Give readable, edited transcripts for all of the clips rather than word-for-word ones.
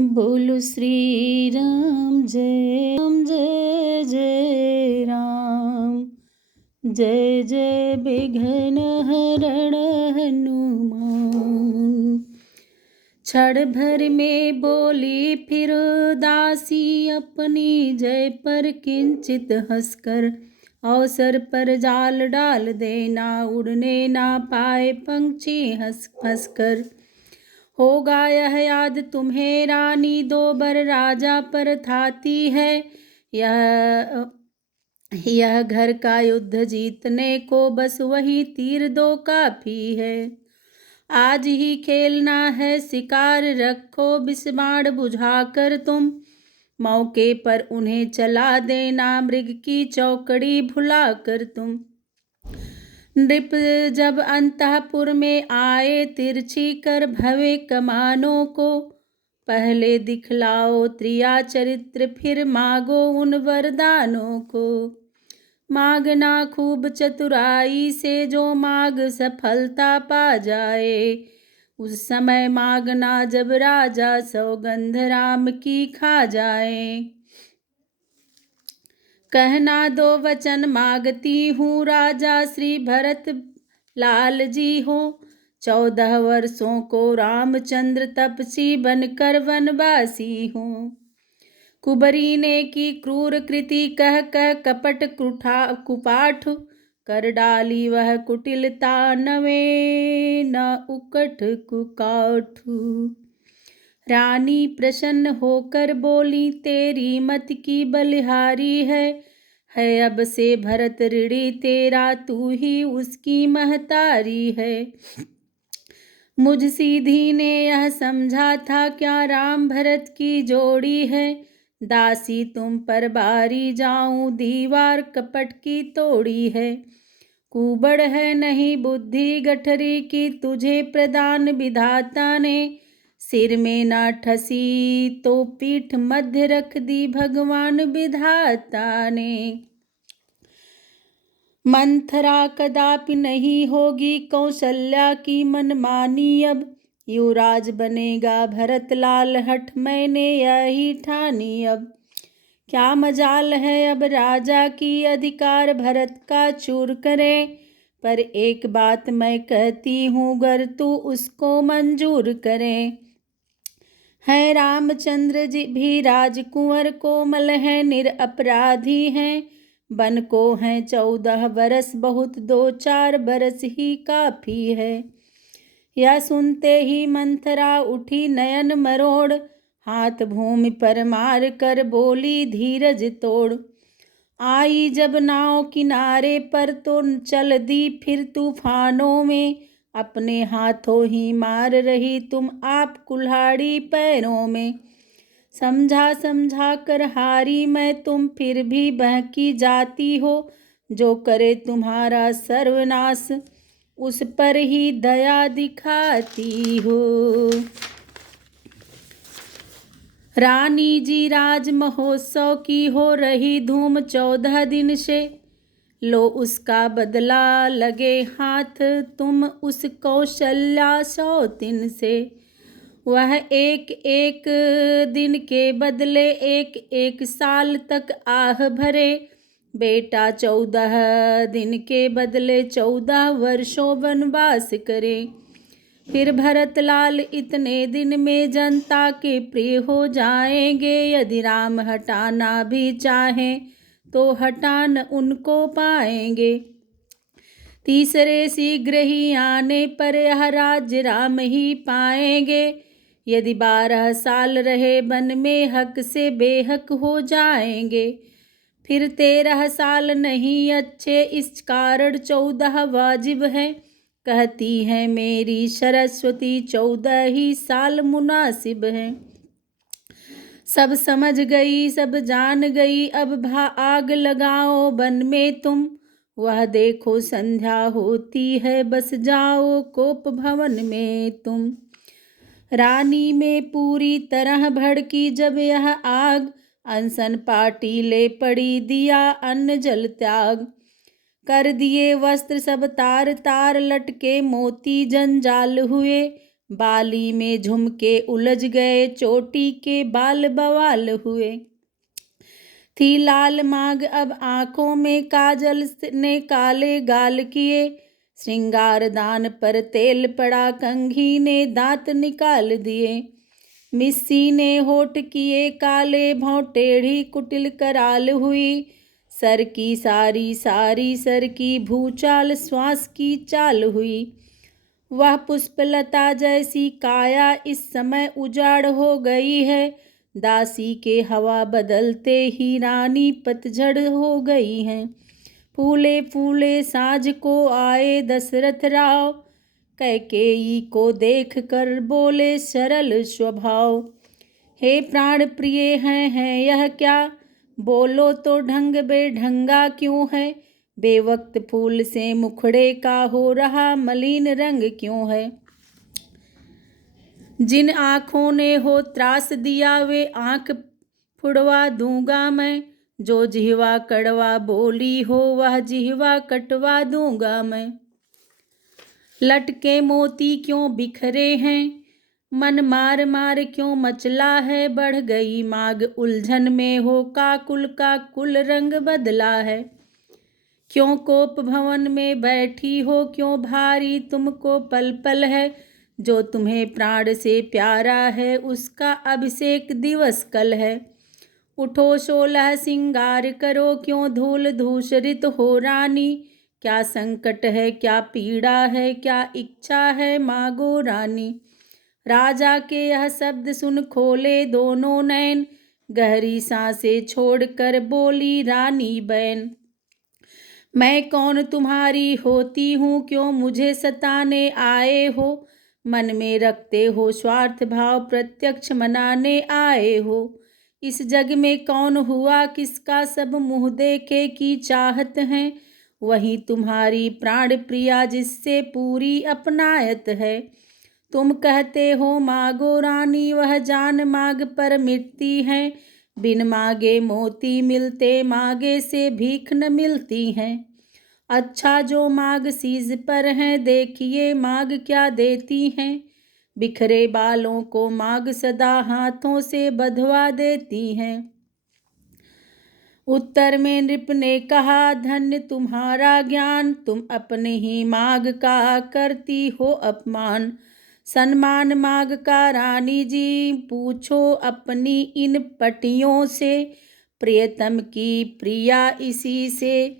बोलो श्री राम जय जय राम। जय जय विघ्न हरण हनुमान। क्षण भर में बोली फिर दासी अपनी, जय पर किंचित हंसकर अवसर पर जाल डाल देना। उड़ने ना पाए पंछी हंस हंस कर। होगा यह याद तुम्हें रानी, दो बर राजा पर थाती है। यह घर का युद्ध जीतने को बस वही तीर दो काफी है। आज ही खेलना है शिकार, रखो बिस्माड़ बुझाकर तुम। मौके पर उन्हें चला देना, मृग की चौकड़ी भुलाकर तुम। नृप जब अंतःपुर में आए, तिरछी कर भवे कमानों को। पहले दिखलाओ त्रिया चरित्र, फिर मांगो उन वरदानों को। मांगना खूब चतुराई से, जो मांग सफलता पा जाए। उस समय मांगना जब राजा सौगंध राम की खा जाए। कहना दो वचन मांगती हूँ, राजा श्री भरत लाल जी हो। 14 वर्षों को रामचंद्र तपसी बनकर वनवासी हूँ। कुबरी ने की क्रूर कृति, कह कह कपट कुपाठ कर डाली वह कुटिलता। नवे न उकट कुकाठू। रानी प्रसन्न होकर बोली, तेरी मत की बलिहारी है अब से भरत ऋणी तेरा, तू ही उसकी महतारी है। मुझ सीधी ने यह समझा था, क्या राम भरत की जोड़ी है। दासी तुम पर बारी जाऊं, दीवार कपट की तोड़ी है। कुबड़ है नहीं बुद्धि गठरी की, तुझे प्रदान विधाता ने। सिर में ना ठसी तो पीठ मध्य रख दी भगवान विधाता ने। मंथरा कदापि नहीं होगी कौशल्या की मनमानी अब। युवराज बनेगा भरत लाल, हठ मैंने यही ठानी अब। क्या मजाल है अब राजा की, अधिकार भरत का चूर करे। पर एक बात मैं कहती हूँ, गर तू उसको मंजूर करे। है रामचंद्र जी भी राजकुंवर, कोमल है निरपराधी हैं। बन को हैं 14 बरस, बहुत 2-4 बरस ही काफी है। यह सुनते ही मंथरा उठी नयन मरोड़, हाथ भूमि पर मार कर बोली धीरज तोड़। आई जब नाव किनारे पर, तो चल दी फिर तूफानों में। अपने हाथों ही मार रही तुम आप कुल्हाड़ी पैरों में। समझा समझा कर हारी मैं, तुम फिर भी बहकी जाती हो। जो करे तुम्हारा सर्वनाश, उस पर ही दया दिखाती हो। रानी जी राज महोत्सव की हो रही धूम 14 दिन से। लो उसका बदला लगे हाथ, तुम उस कौशल्या सौतीन से। वह एक एक दिन के बदले एक एक साल तक आह भरे। बेटा 14 दिन के बदले 14 वर्षों वनवास करे। फिर भरतलाल इतने दिन में जनता के प्रिय हो जाएंगे। यदि राम हटाना भी चाहें, तो हटान उनको पाएंगे। तीसरे शीघ्र ही आने पर यह राज्य राम ही पाएंगे। यदि 12 साल रहे वन में, हक से बेहक हो जाएंगे। फिर 13 साल नहीं अच्छे, इस कारण 14 वाजिब है। कहती है मेरी सरस्वती, 14 ही साल मुनासिब है। सब समझ गई सब जान गई, अब आग लगाओ वन में तुम। वह देखो संध्या होती है, बस जाओ कोप भवन में तुम। रानी में पूरी तरह भड़की जब यह आग, अनशन पाटी ले पड़ी दिया अन्न जल त्याग। कर दिए वस्त्र सब तार तार, लटके मोती जंजाल हुए। बाली में झुमके उलझ गए, चोटी के बाल बवाल हुए। थी लाल मांग अब आंखों में, काजल ने काले गाल किए। श्रृंगार दान पर तेल पड़ा, कंघी ने दांत निकाल दिए। मिस्सी ने होठ किए काले, भौं टेढ़ी कुटिल कराल हुई। सर की सारी सारी सर की, भूचाल श्वास की चाल हुई। वह पुष्पलता जैसी काया इस समय उजाड़ हो गई है। दासी के हवा बदलते ही रानी पतझड़ हो गई हैं। फूले फूले साँझ को आए दशरथ राव, कैकेयी को देख कर बोले सरल स्वभाव। हे प्राण प्रिय हैं यह क्या, बोलो तो ढंग बेढंगा क्यों है। बेवक्त फूल से मुखड़े का हो रहा मलिन रंग क्यों है। जिन आँखों ने हो त्रास दिया, वे आँख फुड़वा दूंगा मैं। जो जिह्वा कड़वा बोली हो, वह जिह्वा कटवा दूंगा मैं। लटके मोती क्यों बिखरे हैं, मन मार मार क्यों मचला है। बढ़ गई माग उलझन में हो, काकुल का कुल रंग बदला है। क्यों कोप भवन में बैठी हो, क्यों भारी तुमको पल पल है। जो तुम्हें प्राण से प्यारा है, उसका अभिषेक दिवस कल है। उठो 16 सिंगार करो, क्यों धूल धूसरित हो रानी। क्या संकट है, क्या पीड़ा है, क्या इच्छा है, मांगो रानी। राजा के यह शब्द सुन खोले दोनों नैन, गहरी सांसें छोड़कर बोली रानी बैन। मैं कौन तुम्हारी होती हूँ, क्यों मुझे सताने आए हो। मन में रखते हो स्वार्थ भाव, प्रत्यक्ष मनाने आए हो। इस जग में कौन हुआ किसका, सब मुँह देखे की चाहत हैं। वही तुम्हारी प्राण प्रिया, जिससे पूरी अपनायत है। तुम कहते हो मांगो रानी, वह जान मांग पर मिटती हैं। बिन मांगे मोती मिलते, मांगे से भीख न मिलती हैं। अच्छा जो मांग सीज पर हैं, देखिए मांग क्या देती हैं। बिखरे बालों को मांग सदा हाथों से बंधवा देती हैं। उत्तर में नृप ने कहा, धन्य तुम्हारा ज्ञान, तुम अपने ही मांग का करती हो अपमान। सम्मान मांग का रानी जी, पूछो अपनी इन पटियों से। प्रियतम की प्रिया इसी से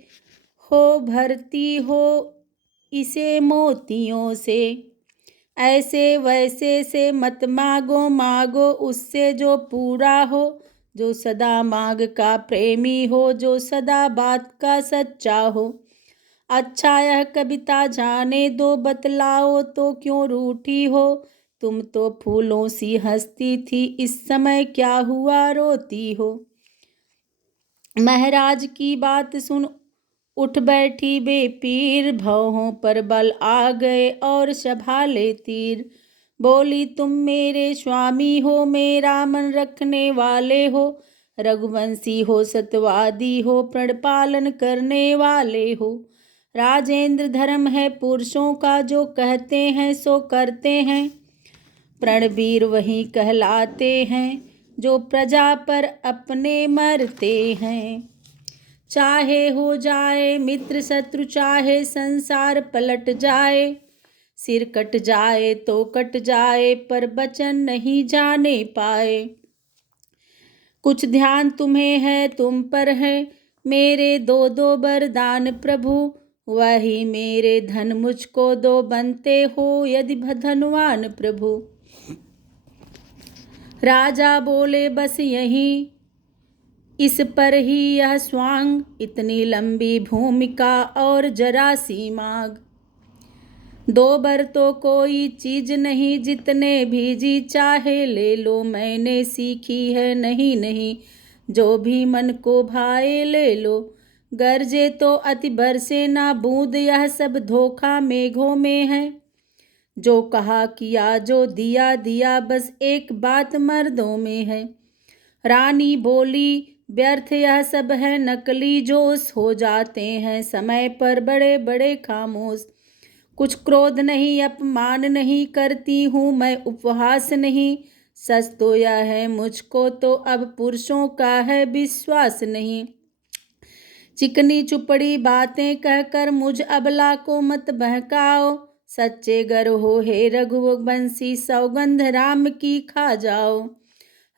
हो, भरती हो इसे मोतियों से। ऐसे वैसे से मत मांगो, मांगो उससे जो पूरा हो। जो सदा मांग का प्रेमी हो, जो सदा बात का सच्चा हो। अच्छा यह कविता जाने दो, बतलाओ तो क्यों रूठी हो। तुम तो फूलों सी हंसती थी, इस समय क्या हुआ रोती हो। महाराज की बात सुन उठ बैठी बेपीर, भौहों पर बल आ गए और संभाले तीर। बोली तुम मेरे स्वामी हो, मेरा मन रखने वाले हो। रघुवंशी हो, सत्यवादी हो, प्रण पालन करने वाले हो। राजेंद्र धर्म है पुरुषों का, जो कहते हैं सो करते हैं। प्रणवीर वही कहलाते हैं, जो प्रजा पर अपने मरते हैं। चाहे हो जाए मित्र शत्रु, चाहे संसार पलट जाए। सिर कट जाए तो कट जाए, पर वचन नहीं जाने पाए। कुछ ध्यान तुम्हें है तुम पर है, मेरे दो दो वरदान प्रभु। वही मेरे धन मुझको दो, बनते हो यदि धनवान प्रभु। राजा बोले बस यहीं, इस पर ही यह स्वांग। इतनी लंबी भूमिका और जरा सी मांग। दो बर तो कोई चीज नहीं, जितने भी जी चाहे ले लो। मैंने सीखी है नहीं नहीं, जो भी मन को भाए ले लो। गरजे तो अति बरसे ना बूंद, यह सब धोखा मेघों में है। जो कहा किया, जो दिया दिया, बस एक बात मर्दों में है। रानी बोली व्यर्थ यह सब है नकली जोश, हो जाते हैं समय पर बड़े बड़े खामोश। कुछ क्रोध नहीं, अपमान नहीं करती हूँ मैं, उपहास नहीं। सच तो यह है मुझको तो अब पुरुषों का है विश्वास नहीं। चिकनी चुपड़ी बातें कहकर मुझ अबला को मत बहकाओ। सच्चे गर हो हे रघुवंशी, सौगंध राम की खा जाओ।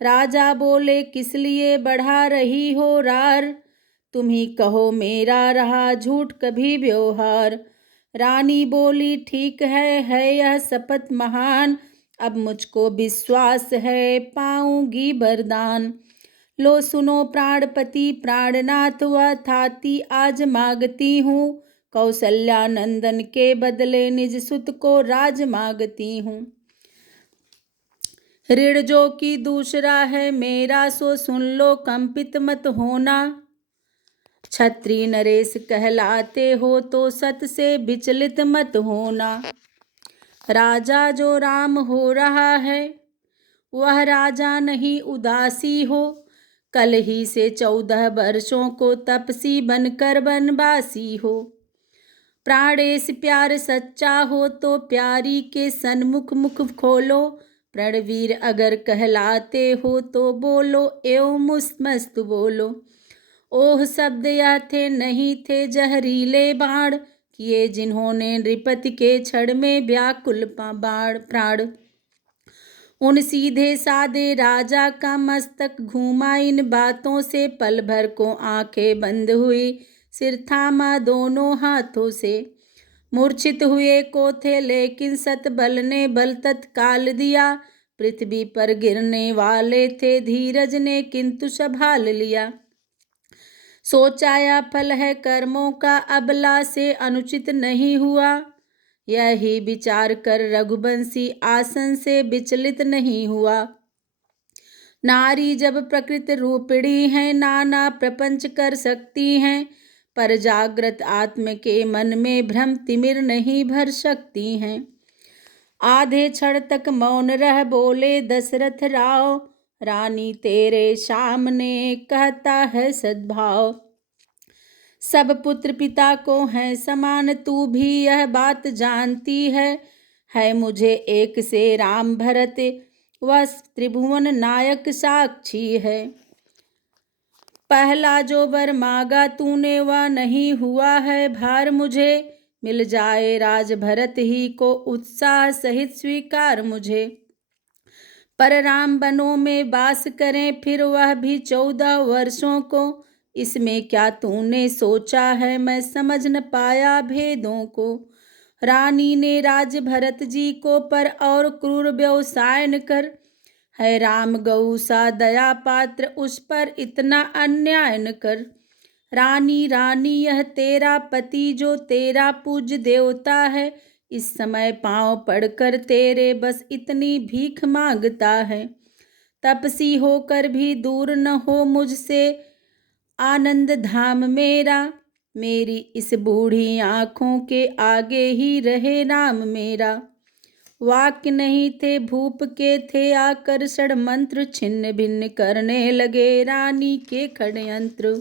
राजा बोले किस लिए बढ़ा रही हो रार, तुम ही कहो मेरा रहा झूठ कभी व्यवहार। रानी बोली ठीक है यह शपथ महान, अब मुझको विश्वास है पाऊंगी वरदान। लो सुनो प्राणपति प्राणनाथ, वह थाती आज मांगती हूँ। कौशल्या नंदन के बदले निज सुत को राज मांगती हूँ। ऋण जो कि दूसरा है मेरा, सो सुन लो कंपित मत होना। क्षत्रिय नरेश कहलाते हो तो सत से विचलित मत होना। राजा जो राम हो रहा है, वह राजा नहीं उदासी हो। कल ही से 14 वर्षों को तपसी बनकर वनवासी हो। प्राणेश प्यार सच्चा हो तो प्यारी के सन्मुख मुख खोलो। प्रणवीर अगर कहलाते हो तो बोलो एवं मस्त बोलो। ओह शब्द यह थे नहीं थे जहरीले बाण, किए जिन्होंने नृपति के छड़ में व्याकुल प्राण। उन सीधे साधे राजा का मस्तक घूमा इन बातों से, पल भर को आंखें बंद हुई सिर थामा दोनों हाथों से। मूर्छित हुए को थे लेकिन सतबल ने बल तत्काल दिया। पृथ्वी पर गिरने वाले थे धीरज ने किंतु संभाल लिया। सोचा या फल है कर्मों का, अबला से अनुचित नहीं हुआ। यही विचार कर रघुवंशी आसन से विचलित नहीं हुआ। नारी जब प्रकृत रूपिणी है, नाना प्रपंच कर सकती हैं, पर जागृत आत्म के मन में भ्रम तिमिर नहीं भर सकती हैं। आधे क्षण तक मौन रह बोले दशरथ राव, रानी तेरे सामने कहता है सद्भाव। सब पुत्र पिता को हैं समान, तू भी यह बात जानती है मुझे एक से राम भरत, वह त्रिभुवन नायक साक्षी है। पहला जो वर मांगा तूने वह नहीं हुआ है भार मुझे, मिल जाए राज भरत ही को उत्साह सहित स्वीकार मुझे। पर राम वनों में वास करें फिर वह भी 14 वर्षों को, इसमें क्या तूने सोचा है मैं समझ न पाया भेदों को। रानी ने राज भरत जी को पर और क्रूर व्यवसाय न कर, है राम गौ सा दया पात्र उस पर इतना अन्याय न कर। रानी रानी यह तेरा पति जो तेरा पूज्य देवता है, इस समय पांव पड़कर तेरे बस इतनी भीख मांगता है। तपसी होकर भी दूर न हो मुझसे आनंद धाम मेरा, मेरी इस बूढ़ी आँखों के आगे ही रहे नाम मेरा। वाक्य नहीं थे भूप के थे आकर्षण मंत्र, छिन्न भिन्न करने लगे रानी के षड्यंत्र।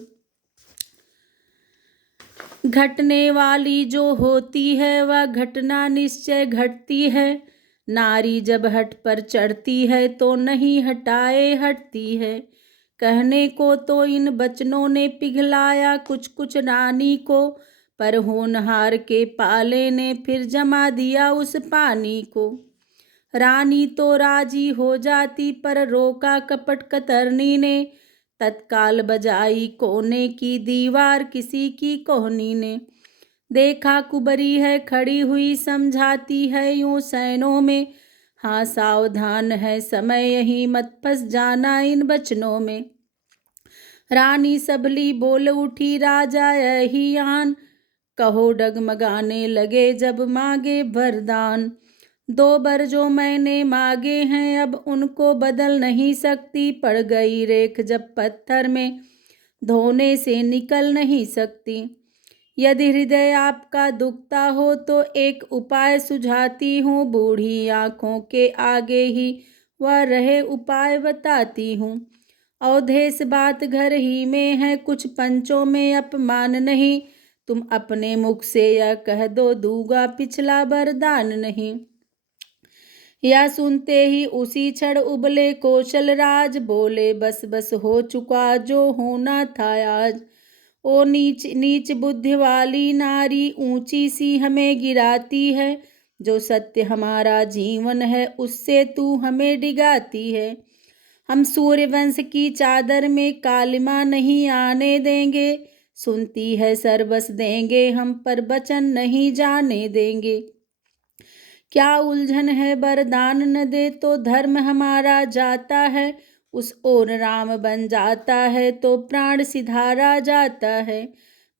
घटने वाली जो होती है वह घटना निश्चय घटती है, नारी जब हट पर चढ़ती है तो नहीं हटाए हटती है। कहने को तो इन बचनों ने पिघलाया कुछ कुछ रानी को, पर होनहार के पाले ने फिर जमा दिया उस पानी को। रानी तो राजी हो जाती पर रोका कपट कतरनी ने, तत्काल बजाई कोने की दीवार किसी की कोहनी ने। देखा कुबरी है खड़ी हुई समझाती है यूं सैनों में, हाँ सावधान है समय यही मत फंस जाना इन बचनों में। रानी सबली बोल उठी राजा यही आन, कहो डगमगाने लगे जब मांगे वरदान। 2 बर जो मैंने मांगे हैं अब उनको बदल नहीं सकती, पड़ गई रेख जब पत्थर में धोने से निकल नहीं सकती। यदि हृदय आपका दुखता हो तो एक उपाय सुझाती हूँ, बूढ़ी आँखों के आगे ही वह रहे उपाय बताती हूँ। अवधेश बात घर ही में है कुछ पंचों में अपमान नहीं, तुम अपने मुख से यह कह दो, दूंगा पिछला वरदान नहीं। यह सुनते ही उसी क्षण उबले कौशल राज, बोले बस बस हो चुका जो होना था आज। ओ नीच नीच बुद्धि वाली नारी, ऊंची सी हमें गिराती है, जो सत्य हमारा जीवन है उससे तू हमें डिगाती है। हम सूर्यवंश की चादर में कालिमा नहीं आने देंगे, सुनती है सर्वस देंगे हम पर वचन नहीं जाने देंगे। क्या उलझन है वरदान न दे तो धर्म हमारा जाता है, उस ओर राम बन जाता है तो प्राण सिधारा जाता है।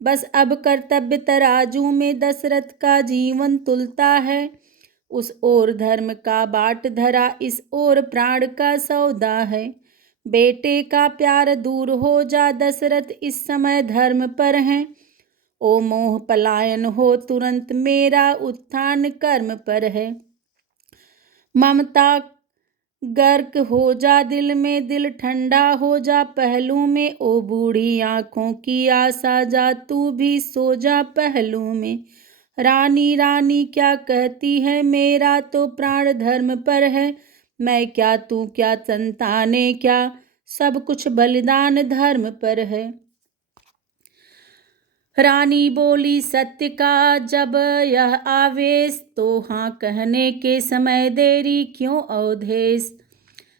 बस अब कर्तव्य तराजू में दशरथ का जीवन तुलता है, उस ओर धर्म का बाट धरा, इस ओर प्राण का सौदा है। बेटे का प्यार दूर हो जा दशरथ, इस समय धर्म पर है। ओ मोह पलायन हो तुरंत, मेरा उत्थान कर्म पर है। ममता गर्क हो जा दिल में, दिल ठंडा हो जा पहलू में। ओ बूढ़ी आंखों की आशा जा, तू भी सो जा पहलू में। रानी रानी क्या कहती है, मेरा तो प्राण धर्म पर है। मैं क्या तू क्या संताने क्या, सब कुछ बलिदान धर्म पर है। रानी बोली सत्य का जब यह आवेश, तो हाँ कहने के समय देरी क्यों अवधेश।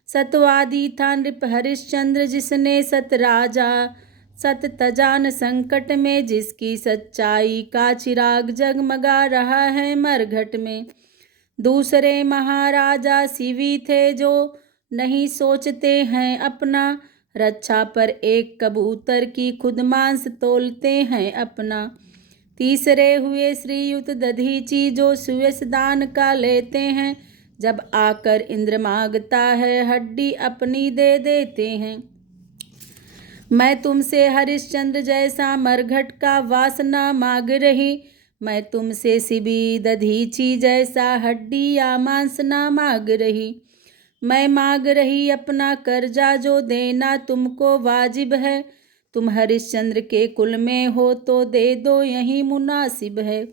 सतवादी था नृप हरिश्चंद्र, जिसने सत राजा सत तजान संकट में, जिसकी सच्चाई का चिराग जगमगा रहा है मरघट में। दूसरे महाराजा शिवी थे, जो नहीं सोचते हैं अपना, रक्षा पर एक कबूतर की खुद मांस तोलते हैं अपना। तीसरे हुए श्रीयुत दधीची, जो सुयस दान का लेते हैं, जब आकर इंद्र मांगता है हड्डी अपनी दे देते हैं। मैं तुमसे हरिश्चंद्र जैसा मरघट का वासना मांग रही, मैं तुमसे शिवी दधीची जैसा हड्डी या मांस ना मांग रही। मैं मांग रही अपना कर्जा, जो देना तुमको वाजिब है। तुम हरिश्चंद्र के कुल में हो तो दे दो, यही मुनासिब है।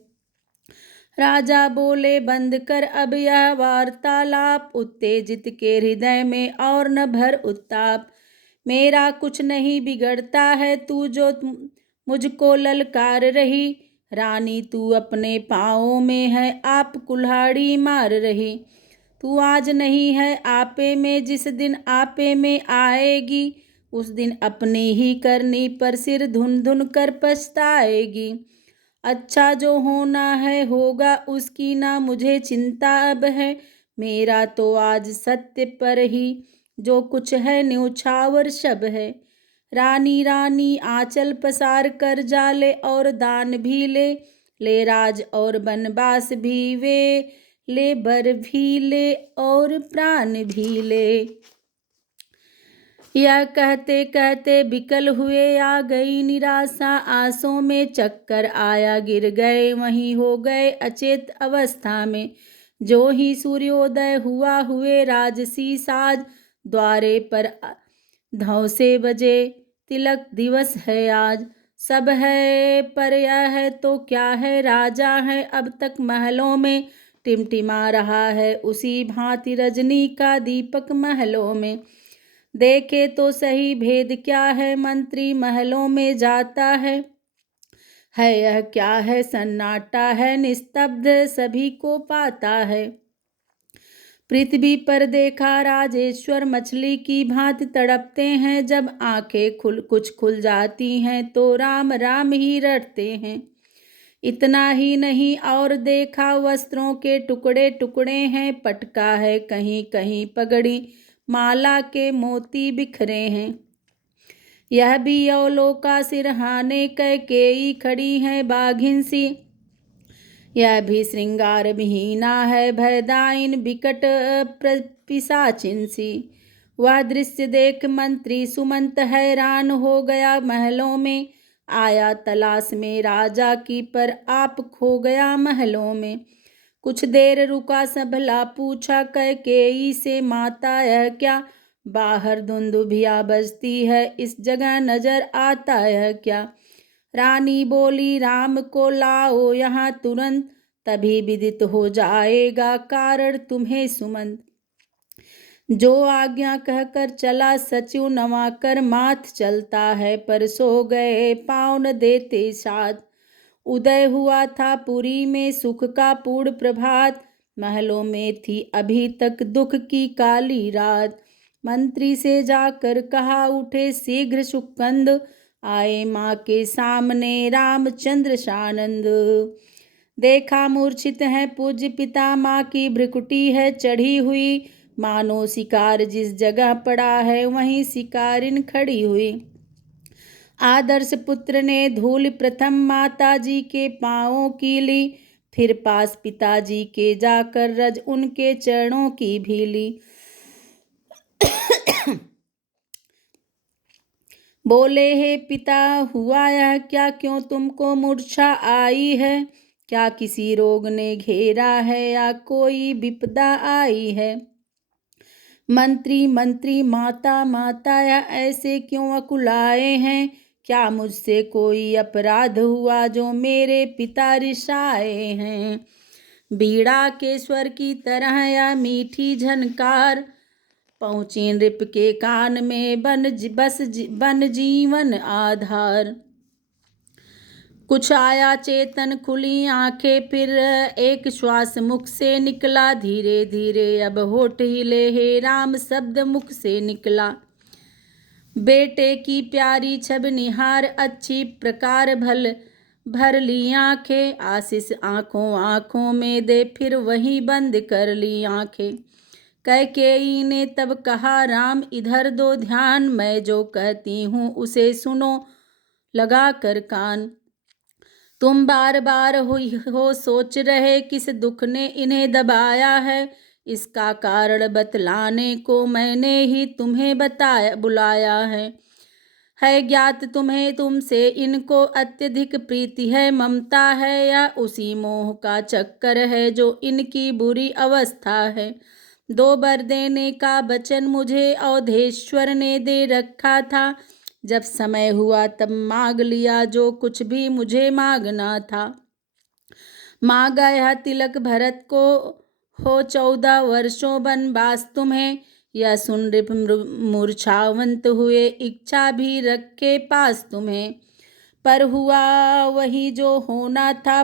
राजा बोले बंद कर अब यह वार्तालाप, उत्तेजित के हृदय में और न भर उत्ताप। मेरा कुछ नहीं बिगड़ता है, तू जो मुझको ललकार रही। रानी तू अपने पाँवों में है, आप कुल्हाड़ी मार रही। तू आज नहीं है आपे में, जिस दिन आपे में आएगी, उस दिन अपनी ही करनी पर सिर धुन धुन कर पछताएगी। अच्छा जो होना है होगा, उसकी ना मुझे चिंता अब है। मेरा तो आज सत्य पर ही जो कुछ है न्यौछावर शब है। रानी रानी आंचल पसार कर जाले, और दान भी ले ले राज और बनवास भी वे ले, बर भी ले और प्राण भी ले। यह कहते कहते विकल हुए आ गई निराशा, आंसों में चक्कर आया गिर गए, वहीं हो गए अचेत अवस्था में। जो ही सूर्योदय हुआ हुए राजसी साज, द्वारे पर धौसे बजे, तिलक दिवस है आज। सब है पर यह है तो क्या है, राजा है अब तक महलों में, टिमटिमा रहा है उसी भांति रजनी का दीपक महलों में। देखे तो सही भेद क्या है, मंत्री महलों में जाता है यह क्या है, सन्नाटा है निस्तब्ध सभी को पाता है। पृथ्वी पर देखा राजेश्वर मछली की भांति तड़पते हैं, जब आंखें कुछ खुल जाती हैं तो राम राम ही रटते हैं। इतना ही नहीं और देखा वस्त्रों के टुकड़े टुकड़े हैं, पटका है कहीं कहीं पगड़ी, माला के मोती बिखरे हैं। यह भी अवलोका सिरहाने कैकेयी खड़ी है बाघिन सी, यह भी श्रृंगार विहीना है भयदायिन विकट पिशाचिन सी। वह दृश्य देख मंत्री सुमंत हैरान हो गया, महलों में आया तलाश में राजा की, पर आप खो गया महलों में। कुछ देर रुका संभला, पूछा कैकेयी से माता यह क्या, बाहर धुंदुभिया बजती है इस जगह नजर आता है क्या। रानी बोली, राम को लाओ यहाँ तुरंत, तभी विदित हो जाएगा कारण तुम्हें सुमंत। जो आज्ञा कहकर चला सचिव, नवाकर माथ चलता है, पर सो गए पाँव न देते साथ। उदय हुआ था पुरी में सुख का पूर्ण प्रभात, महलों में थी अभी तक दुख की काली रात। मंत्री से जाकर कहा, उठे शीघ्र सुकंद, आए माँ के सामने रामचंद्र सानंद। देखा मूर्छित है पूज्य पिता, माँ की भ्रिकुटी है चढ़ी हुई, मानो शिकार जिस जगह पड़ा है वहीं शिकारिन खड़ी हुई। आदर्श पुत्र ने धूल प्रथम माता जी के पाँवों की ली, फिर पास पिताजी के जाकर रज उनके चरणों की भी ली। बोले, हे पिता हुआ यह क्या, क्यों तुमको मूर्छा आई है? क्या किसी रोग ने घेरा है या कोई विपदा आई है? मंत्री माता माता या ऐसे क्यों अकुलाए हैं? क्या मुझसे कोई अपराध हुआ जो मेरे पिता रिसाए हैं? बीड़ा के स्वर की तरह या मीठी झनकार, पहुँची नृप के कान में बन जीवन आधार। कुछ आया चेतन, खुली आंखें, फिर एक श्वास मुख से निकला, धीरे धीरे अब होठ हिले, हे राम शब्द मुख से निकला। बेटे की प्यारी छब निहार, अच्छी प्रकार भर ली आंखें, आशीष आंखों में दे, फिर वहीं बंद कर ली आंखें। कैकेयी ने तब कहा, राम इधर दो ध्यान, मैं जो कहती हूँ उसे सुनो लगा कर कान। तुम बार बार हो सोच रहे, किस दुख ने इन्हें दबाया है? इसका कारण बतलाने को मैंने ही तुम्हें बुलाया है ज्ञात तुम्हें तुमसे इनको अत्यधिक प्रीति है, ममता है, या उसी मोह का चक्कर है जो इनकी बुरी अवस्था है? 2 वर देने का वचन मुझे अवधेश्वर ने दे रखा था, जब समय हुआ तब मांग लिया जो कुछ भी मुझे मांगना था। मांगा यह तिलक भरत को, हो 14 वर्षों वनवास तुम्हें, यह सुन नृप मूर्छावंत हुए, इच्छा भी रखे पास तुम्हें। पर हुआ वही जो होना था,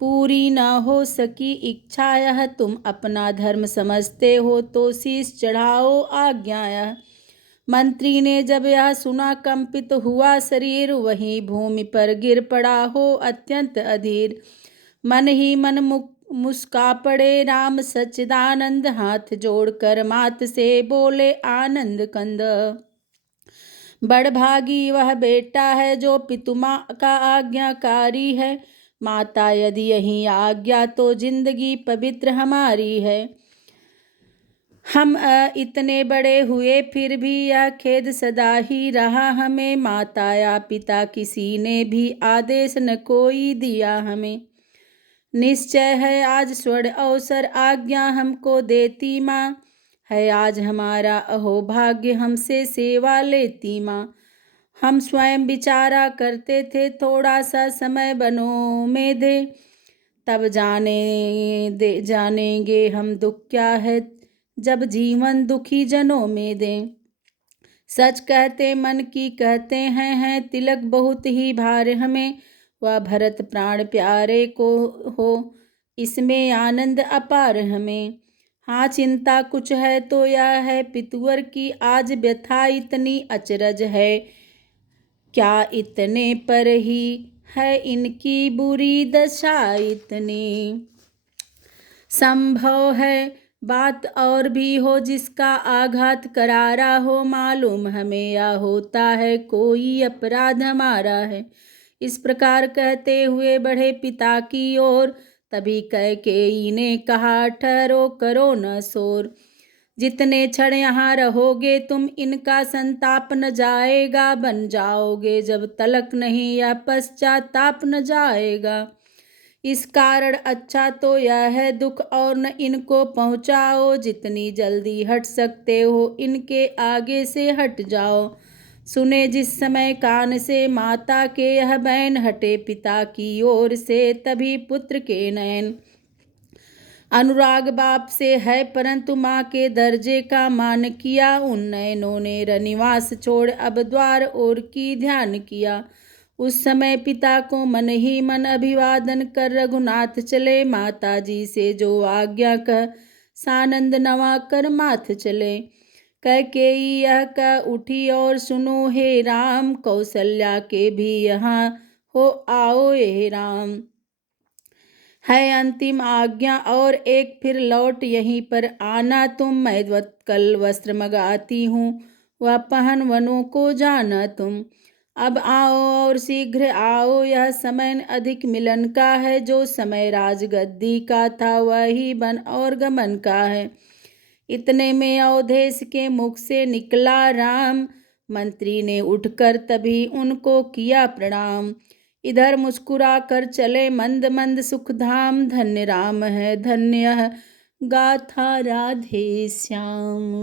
पूरी न हो सकी इच्छा यह, तुम अपना धर्म समझते हो तो शीश चढ़ाओ आज्ञा यह। मंत्री ने जब यह सुना कंपित हुआ शरीर, वहीं भूमि पर गिर पड़ा हो अत्यंत अधीर। मन ही मन मुस्का पड़े राम सच्चिदानंद, हाथ जोड़कर मात से बोले आनंद कंद। बड़भागी वह बेटा है जो पितुमा का आज्ञाकारी है, माता यदि यही आज्ञा तो जिंदगी पवित्र हमारी है। हम इतने बड़े हुए फिर भी यह खेद सदा ही रहा हमें, माता या पिता किसी ने भी आदेश न कोई दिया हमें। निश्चय है आज स्वर्ण अवसर आज्ञा हमको देती माँ, है आज हमारा अहोभाग्य हमसे सेवा लेती माँ। हम स्वयं विचारा करते थे थोड़ा सा समय बनों में दे, तब जानेंगे हम दुख क्या है जब जीवन दुखी जनों में दें। सच कहते मन की कहते हैं तिलक बहुत ही भार हमें, वह भरत प्राण प्यारे को हो इसमें आनंद अपार हमें। हाँ चिंता कुछ है तो यह है पितुवर की आज व्यथा इतनी अचरज है, क्या इतने पर ही है इनकी बुरी दशा इतनी। संभव है बात और भी हो जिसका आघात करारा हो, मालूम हमें या होता है कोई अपराध हमारा है। इस प्रकार कहते हुए बढ़े पिता की ओर, तभी कैकेयी ने कहा ठहरो करो न शोर। जितने क्षण यहाँ रहोगे तुम इनका संताप न जाएगा, बन जाओगे जब तलक नहीं या पश्चाताप न जाएगा। इस कारण अच्छा तो यह है दुख और न इनको पहुँचाओ, जितनी जल्दी हट सकते हो इनके आगे से हट जाओ। सुने जिस समय कान से माता के यह बैन, हटे पिता की ओर से तभी पुत्र के नयन। अनुराग बाप से है परंतु माँ के दर्जे का मान किया, उन नयनों ने रनिवास छोड़ अब द्वार ओर की ध्यान किया। उस समय पिता को मन ही मन अभिवादन कर रघुनाथ चले, माता जी से जो आज्ञा कह सानंद नवा कर माथ चले। कैकेयी यह कह उठी और सुनो हे राम, कौशल्या के भी यहाँ हो आओ हे राम। है अंतिम आज्ञा और एक फिर लौट यहीं पर आना तुम, मैं कल वस्त्र मंगाती हूँ वह पहन वनों को जाना तुम। अब आओ और शीघ्र आओ, यह समय अधिक मिलन का है, जो समय राजगद्दी का था वही बन और गमन का है। इतने में अवधेश के मुख से निकला राम, मंत्री ने उठकर तभी उनको किया प्रणाम। इधर मुस्कुरा कर चले मंद मंद सुख धाम, धन्य राम है धन्य है गाथा राधे श्याम।